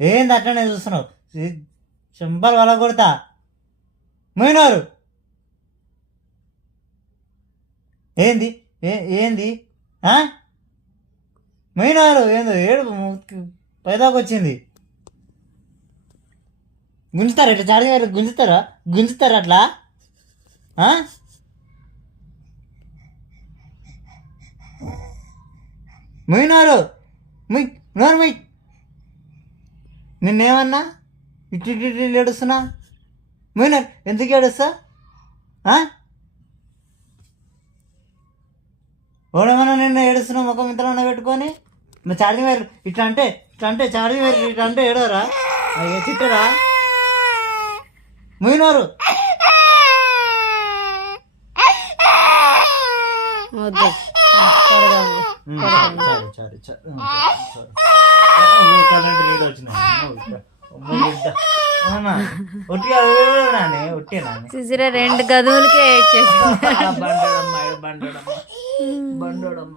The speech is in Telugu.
ఏంది అట్లనే చూస్తున్నావు? చెంపలు వల కొడతా. పోయినారు ఏంది ఏంది పోయినారు ఏందో ఏడు పైదాకా వచ్చింది. గుంజుతారా ఇట్లా చార్జింగ్ వైర్ గుంజుతారా అట్లా? పోయినారు నోరు నిన్నేమన్నా ఇటు ఏడుస్తున్నా? పోయినారు ఎందుకు ఏడుస్తా? ఓడేమన్నా నిన్న ఏడుస్తున్నావు ముఖం ఇంతలో పెట్టుకొని? ఛార్జింగ్ వైర్ ఇట్లా అంటే ఛార్జింగ్ వైర్ ఇట్లా అంటే ఏడవరా? అయ్యో చిట్టరా? పోయినారు చూసిరా 2 గదువులకే ఏడ్చేసి బండోడమ్మ